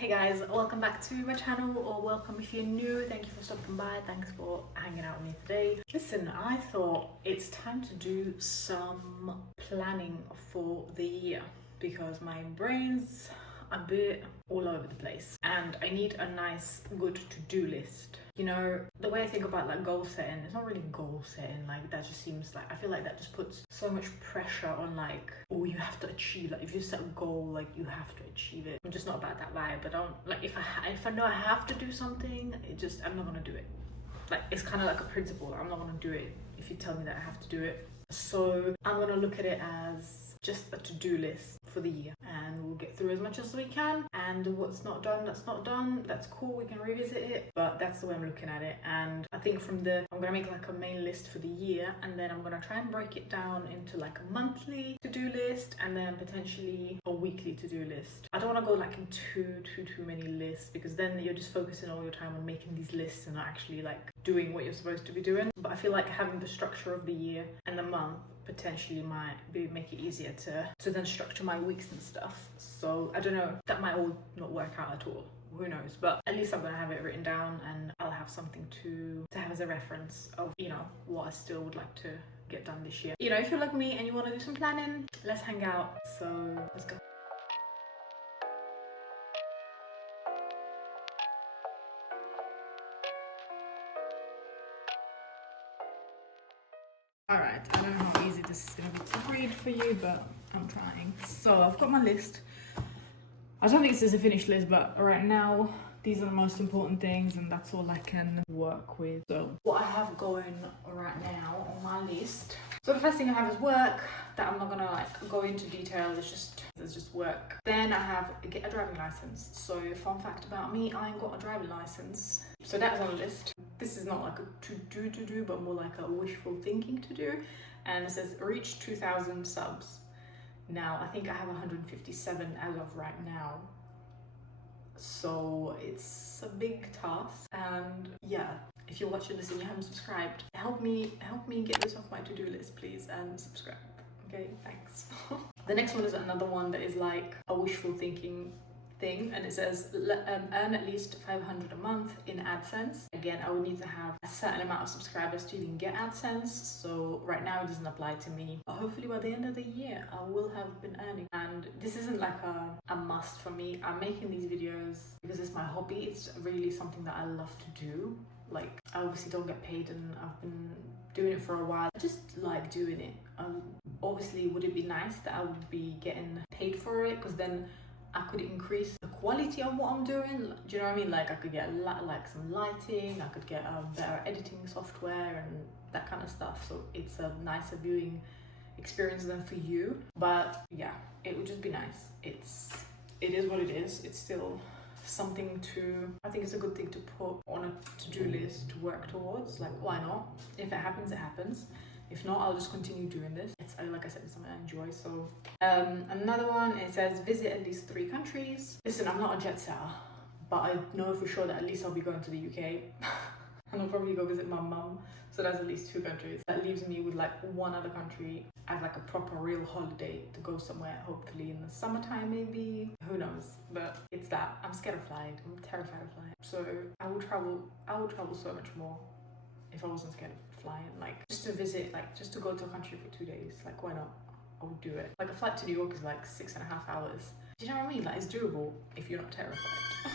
Hey guys, welcome back to my channel, or welcome if you're new. Thank you for stopping by. Thanks for hanging out with me today. Listen, I thought it's time to do some planning for the year because my brain's a bit all over the place and I need a nice good to-do list. You know, the way I think about like goal setting, it's not really goal setting, like that just seems like, I feel like that just puts so much pressure on like, oh, you have to achieve, like if you set a goal, like you have to achieve it. I'm just not about that vibe. I don't like, if I know I have to do something, I'm not gonna do it. Like it's kind of like a principle. I'm not gonna do it if you tell me that I have to do it. So I'm gonna look at it as just a to-do list for the year, and we'll get through as much as we can, and what's not done, that's not done, that's cool, we can revisit it, but that's the way I'm looking at it. And I think I'm gonna make like a main list for the year, and then I'm gonna try and break it down into like a monthly to-do list and then potentially a weekly to-do list. I don't want to go like in too many lists, because then you're just focusing all your time on making these lists and not actually like doing what you're supposed to be doing. But I feel like having the structure of the year and the month potentially might make it easier to then structure my weeks and stuff. So I don't know, that might all not work out at all, who knows, but at least I'm gonna have it written down and I'll have something to have as a reference of, you know, what I still would like to get done this year. You know, if you're like me and you want to do some planning, let's hang out. So let's go. Alright, I don't know how easy this is going to be to read for you, but I'm trying. So I've got my list. I don't think this is a finished list, but right now these are the most important things and that's all I can work with. So what I have going right now on my list. So the first thing I have is work, that I'm not gonna like go into detail, it's just work. Then I have get a driving license. So fun fact about me, I ain't got a driving license. So that's on the list. This is not like a to do, but more like a wishful thinking to do. And it says reach 2,000 subs. Now I think I have 157 as of right now. So it's a big task, and yeah, if you're watching this and you haven't subscribed, help me get this off my to-do list, please, and subscribe. Okay, thanks. The next one is another one that is like a wishful thinking thing, and it says earn at least 500 a month in AdSense. Again, I would need to have a certain amount of subscribers to even get AdSense, so right now it doesn't apply to me, but hopefully by the end of the year I will have been earning. And this isn't like a must for me. I'm making these videos because it's my hobby. It's really something that I love to do. Like, I obviously don't get paid and I've been doing it for a while. I just like doing it. Obviously, would it be nice that I would be getting paid for it, because then I could increase the quality of what I'm doing. Do you know what I mean? Like I could get like some lighting, I could get better editing software and that kind of stuff. So it's a nicer viewing experience than for you. But yeah, it would just be nice. It is what it is. It's still something I think it's a good thing to put on a to-do list to work towards. Like, why not? If it happens, it happens. If not, I'll just continue doing this. It's, like I said, it's something I enjoy. So another one, it says visit at least 3 countries. Listen, I'm not a jet setter, but I know for sure that at least I'll be going to the UK and I'll probably go visit my mum. So that's at least 2 countries. That leaves me with like 1 other country as like a proper real holiday to go somewhere, hopefully in the summertime maybe. Who knows? But it's that. I'm scared of flying. I'm terrified of flying. So I would travel so much more if I wasn't scared of flying. Like just to visit, like just to go to a country for 2 days. Like why not? I would do it. Like a flight to New York is like 6.5 hours. Do you know what I mean? Like it's doable if you're not terrified.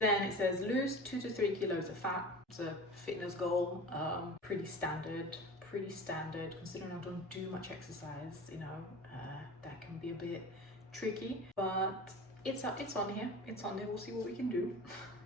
Then it says lose 2 to 3 kilos of fat. It's a fitness goal. Pretty standard considering I don't do much exercise. You know, that can be a bit tricky, but it's on here. We'll see what we can do.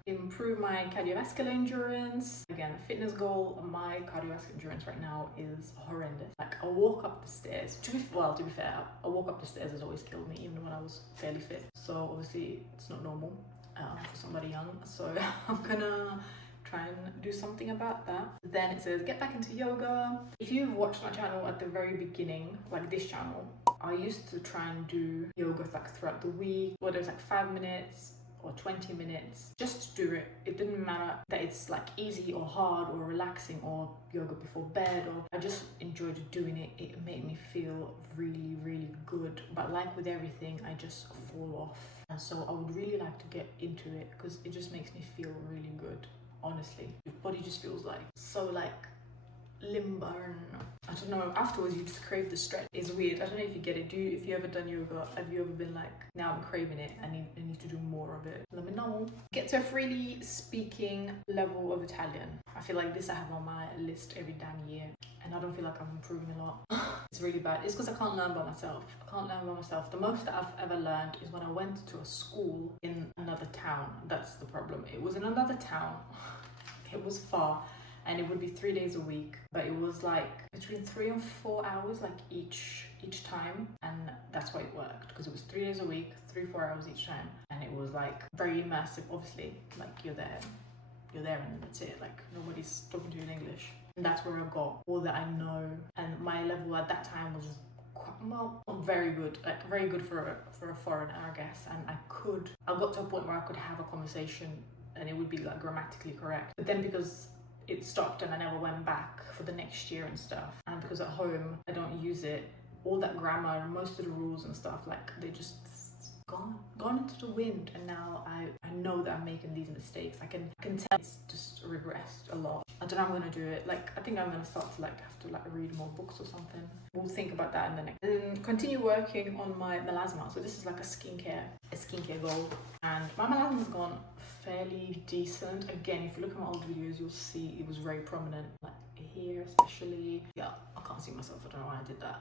Improve my cardiovascular endurance. Again, a fitness goal. My cardiovascular endurance right now is horrendous. Like I walk up the stairs. To be fair, a walk up the stairs has always killed me, even when I was fairly fit. So obviously it's not normal for somebody young. So I'm gonna try and do something about that. Then it says get back into yoga. If you've watched my channel at the very beginning, like this channel, I used to try and do yoga like throughout the week, whether it's like 5 minutes or 20 minutes just to do it. It didn't matter that it's like easy or hard or relaxing or yoga before bed, or I just enjoyed doing it. It made me feel really, really good. But like with everything, I just fall off. And so I would really like to get into it because it just makes me feel really good. Honestly, your body just feels like so like limber, and I don't know, afterwards you just crave the stretch. It's weird. I don't know if you get it. If you ever done yoga, have you ever been like, now I'm craving it, I need to do more of it? Let me know. Get to a freely speaking level of Italian. I feel like this I have on my list every damn year, and I don't feel like I'm improving a lot. It's really bad. It's because I can't learn by myself. The most that I've ever learned is when I went to a school in another town. That's the problem. It was in another town. It was far. And it would be 3 days a week, but it was like between 3 and 4 hours like each time, and that's why it worked, because it was 3 days a week, 3-4 hours each time, and it was like very immersive. Obviously, like you're there and that's it, like nobody's talking to you in English. And that's where I got all that I know, and my level at that time was well, not very good, like very good for a foreigner, I guess. And I got to a point where I could have a conversation and it would be like grammatically correct, but then because it stopped and I never went back for the next year and stuff, and because at home I don't use it, all that grammar and most of the rules and stuff, like they just gone into the wind. And now I know that I'm making these mistakes. I can tell it's just regressed a lot. I don't know how I'm gonna do it. Like I think I'm gonna start to like have to like read more books or something. We'll think about that in the next. And continue working on my melasma. So this is like a skincare goal, and my melasma's gone fairly decent. Again, if you look at my old videos, you'll see it was very prominent, like here especially. Yeah, I can't see myself, I don't know why I did that.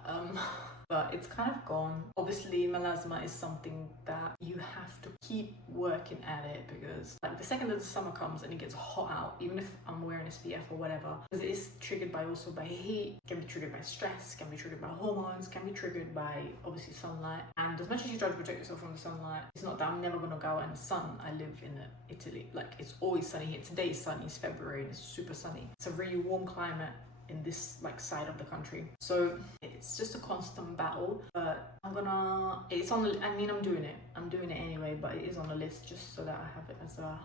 But it's kind of gone. Obviously melasma is something that you have to keep working at it, because like the second that the summer comes and it gets hot out, even if I'm wearing SPF or whatever, because it is triggered by heat, can be triggered by stress, can be triggered by hormones, can be triggered by obviously sunlight. And as much as you try to protect yourself from the sunlight, it's not that I'm never gonna go out in the sun. I live in Italy, like it's always sunny here. Today is sunny, it's February and it's super sunny. It's a really warm climate in this like side of the country, so it's just a constant battle. But I'm doing it anyway, but it is on the list just so that I have it as a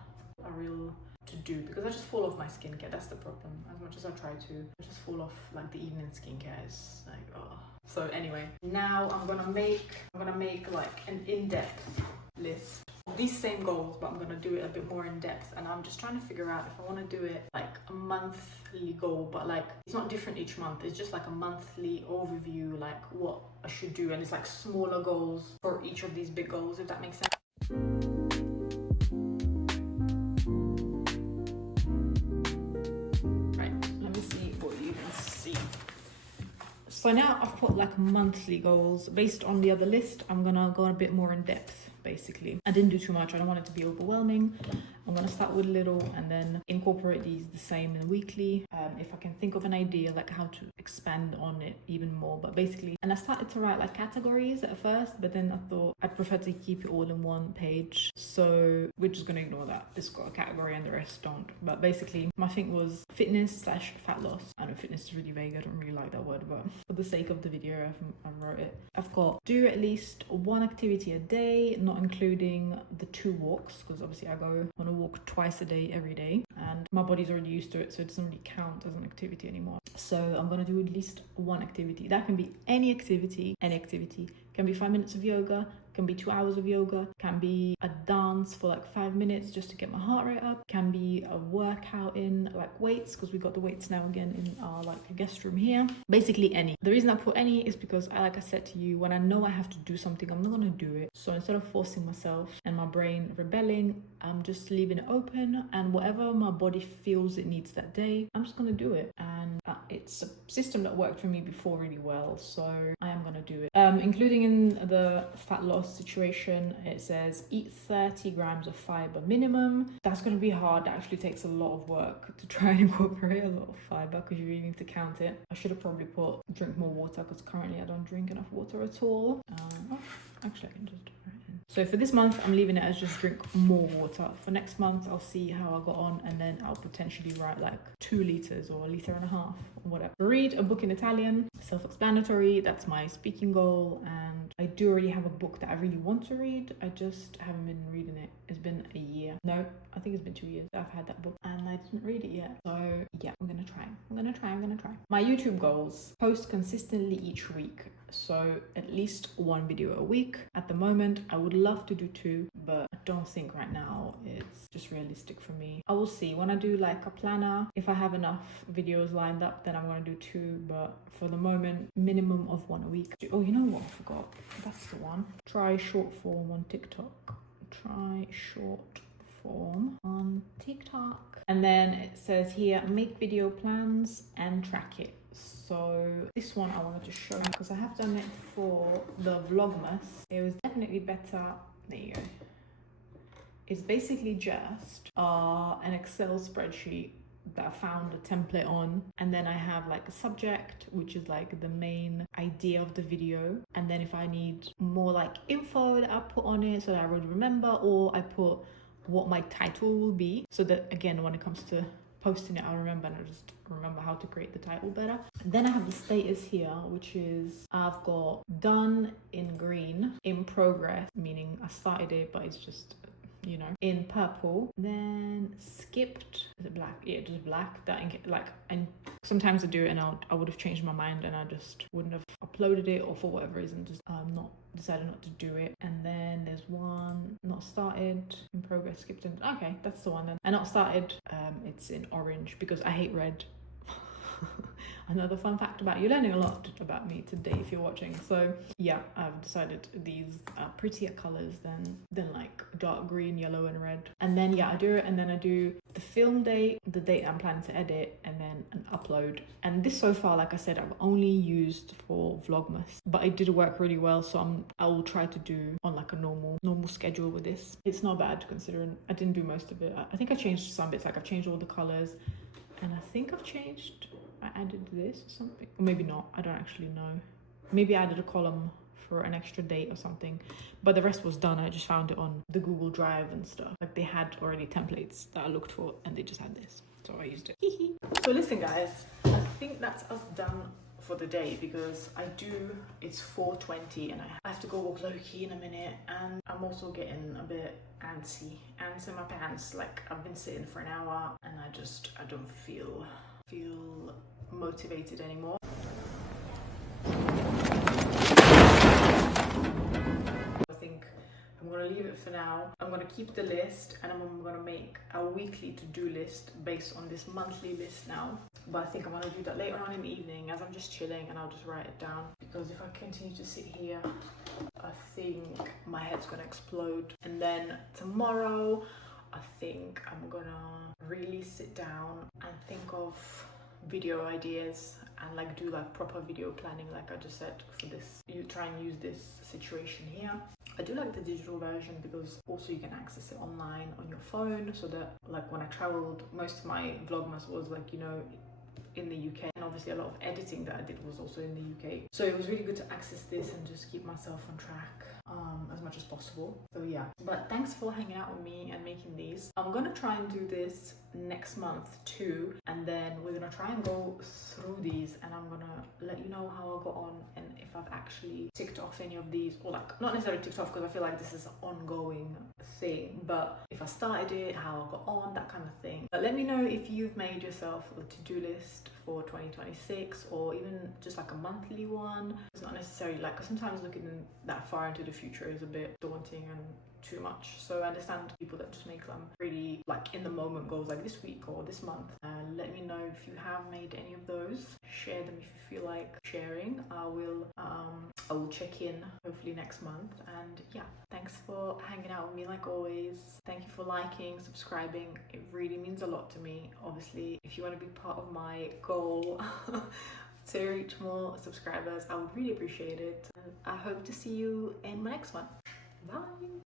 real to do, because I just fall off my skincare. That's the problem. As much as I try to, I just fall off. Like the evening skincare is like, oh. So anyway, now I'm gonna make like an in-depth list of these same goals, but I'm gonna do it a bit more in depth. And I'm just trying to figure out if I want to do it like a monthly goal, but like it's not different each month. It's just like a monthly overview, like what I should do, and it's like smaller goals for each of these big goals, if that makes sense. Right, let me see what you can see. So now I've put like monthly goals based on the other list. I'm gonna go a bit more in depth. Basically, I didn't do too much. I don't want it to be overwhelming. I'm gonna start with little and then incorporate these the same in weekly, if I can think of an idea like how to expand on it even more. But basically, and I started to write like categories at first, but then I thought I'd prefer to keep it all in one page, so we're just gonna ignore that. It's got a category and the rest don't. But basically my thing was fitness/fat loss. I know fitness is really vague, I don't really like that word, but for the sake of the video I wrote it. I've got do at least one activity a day, not including the 2 walks, because obviously I go on a walk twice a day every day, and my body's already used to it, so it doesn't really count as an activity anymore. So I'm gonna do at least one activity. That can be any activity. Can be 5 minutes of yoga, can be 2 hours of yoga, can be a dance for like 5 minutes just to get my heart rate up, can be a workout in like weights, because we got the weights now again in our like guest room here. Basically any. The reason I put any is because like I said to you, when I know I have to do something, I'm not gonna do it. So instead of forcing myself and my brain rebelling, I'm just leaving it open, and whatever my body feels it needs that day, I'm just gonna do it. And it's a system that worked for me before really well, so I am gonna do it. Including in the fat loss situation, it says eat 30 grams of fiber minimum. That's going to be hard. That actually takes a lot of work to try and incorporate a lot of fiber, because you really need to count it. I should have probably put drink more water, because currently I don't drink enough water at all. Actually I can just do it. So for this month, I'm leaving it as just drink more water. For next month, I'll see how I got on, and then I'll potentially write like 2 liters or 1.5 liters or whatever. Read a book in Italian, self-explanatory. That's my speaking goal. And I do already have a book that I really want to read. I just haven't been reading it. It's been a year. No, I think it's been 2 years that I've had that book and I didn't read it yet. So yeah, I'm gonna try. My YouTube goals: post consistently each week. So at least 1 video a week. At the moment, I would love to do 2, but I don't think right now it's just realistic for me. I will see when I do like a planner. If I have enough videos lined up, then I'm gonna do 2, but for the moment, minimum of 1 a week. Oh, you know what? I forgot. That's the one. Try short form on TikTok. Try short form on TikTok. And then it says here, make video plans and track it. So this one I wanted to show you because I have done it for the Vlogmas. It was definitely better. There you go. It's basically just an Excel spreadsheet that I found a template on, and then I have like a subject, which is like the main idea of the video, and then if I need more like info that I put on it so that I really remember, or I put what my title will be, so that again when it comes to posting it, I'll remember and I'll just remember how to create the title better. And then I have the status here, which is I've got done in green, in progress, meaning I started it but it's just, you know, in purple, then skipped, is it black? Yeah, just black. That like, and sometimes I do it and I would have changed my mind and I just wouldn't have uploaded it, or for whatever reason just decided not to do it. And then there's one not started, in progress, skipped, and okay, that's the one then. And not started, it's in orange because I hate red. Another fun fact about you, learning a lot about me today if you're watching. So yeah, I've decided these are prettier colors than like dark green, yellow and red. And then yeah, I do it, and then I do the film date, the date I'm planning to edit, and then an upload. And this so far, like I said, I've only used for Vlogmas, but it did work really well, so I will try to do on like a normal schedule with this. It's not bad considering I didn't do most of it. I think I changed some bits, like I've changed all the colors, and I think I added this or something, or maybe not, I don't actually know. Maybe I added a column for an extra date or something, but the rest was done. I just found it on the Google Drive and stuff. Like they had already templates that I looked for and they just had this, so I used it. So listen guys, I think that's us done for the day, because it's 4:20 and I have to go walk Loki in a minute, and I'm also getting a bit antsy in my pants. Like I've been sitting for an hour and I don't feel motivated anymore. I think I'm gonna leave it for now. I'm gonna keep the list and I'm gonna make a weekly to-do list based on this monthly list now. But I think I'm gonna do that later on in the evening as I'm just chilling, and I'll just write it down, because if I continue to sit here, I think my head's gonna explode. And then tomorrow, I think I'm gonna really sit down and think of video ideas and like do like proper video planning, like I just said, for this. You try and use this situation here. I do like the digital version because also you can access it online on your phone, so that like when I traveled, most of my Vlogmas was like, you know, in the UK, and obviously a lot of editing that I did was also in the UK, so it was really good to access this and just keep myself on track as much as possible. So yeah, but thanks for hanging out with me and making these. I'm gonna try and do this next month too, and then we're gonna try and go through these, and I'm gonna let you know how I got on and if I've actually ticked off any of these, or like not necessarily ticked off because I feel like this is an ongoing thing, but if I started it, how I got on, that kind of thing. But let me know if you've made yourself a to-do list for 2026, or even just like a monthly one. It's not necessarily like, because sometimes looking that far into the future is a bit daunting and too much. So I understand people that just make them really like in the moment goals, like this week or this month. Let me know if you have made any of those. Share them if you feel like sharing. I will check in hopefully next month. And yeah, thanks for hanging out with me like always. Thank you for liking, subscribing. It really means a lot to me. Obviously, if you want to be part of my goal to reach more subscribers, I would really appreciate it. And I hope to see you in my next one. Bye.